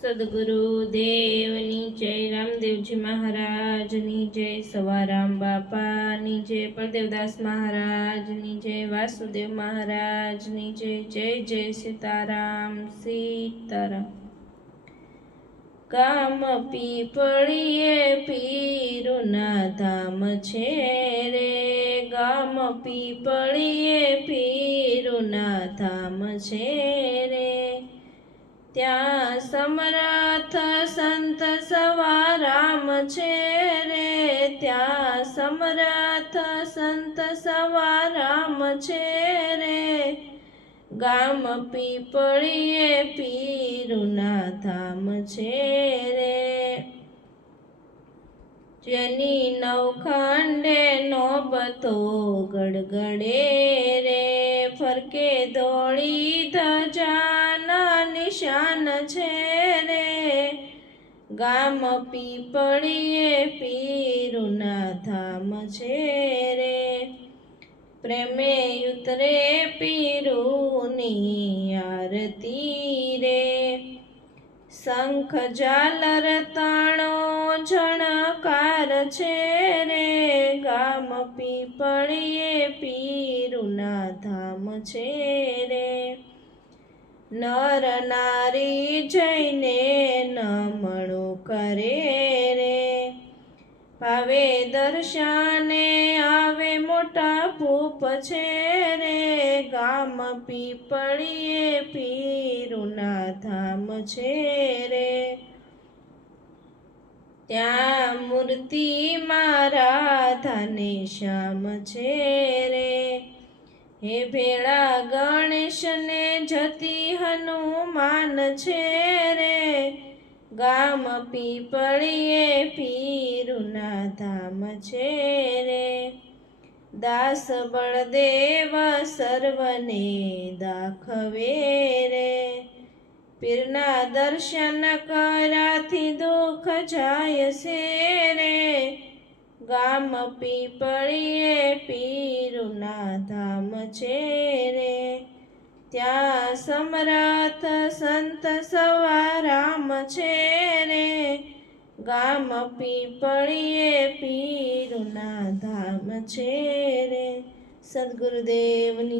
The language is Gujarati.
સદગુરુદેવની જય, રામદેવજી મહારાજની જય, સવારામ બાપાની જય, પરદેવદાસ મહારાજની જય, વાસુદેવ મહારાજની જય. જય જય સીતારામ સીતારામ. ગામ પીપળીએ પીરુના ધામ છે રે, ગામ પીપળીએ પીરુના ધામ છે રે. ત્યાં સમરથ સંત સવારામ છે રે, ત્યાં સમરથ સંત સવારામ છે રે. ગામ પીપળીએ પીરુના ધામ છે રે. જેની નવખંડે નોબતો ગડગડે રે, ફરકે ધોળી ધજાના નિશાન છે રે. ગામ પીપળીએ પીરુના ધામ છે રે. પ્રેમે ઉતરે પીરુની આરતી રે, શંખ ઝાલર તાણો ઝણકાર છે રે. ગામ પીપળીએ પીરુના ધામ છે રે. નર નારી જઈને નમણું કરે રે, ભાવે દર્શને આવે મોટા ભૂપ છે રે. ગામ પીપળીએ પીરુના ધામ છે રે. ત્યાં મૂર્તિ રાધાને શ્યામ છે રે, હે ભેળા ગણેશને જતી હનુમાન છે રે. ગામ પીપળીએ પીરુના ધામ છે રે. દાસ બળદેવ સર્વને દાખવે રે, પીરના દર્શન કર્યાથી દુઃખ જાય છે રે. ગામ પીપળીએ પીરુના ધામ છે રે. ત્યાં સમરથ સંત સવારામ છે રે. ગામ પીપળીએ પીરુના ધામ છે રે. સદગુરુદેવની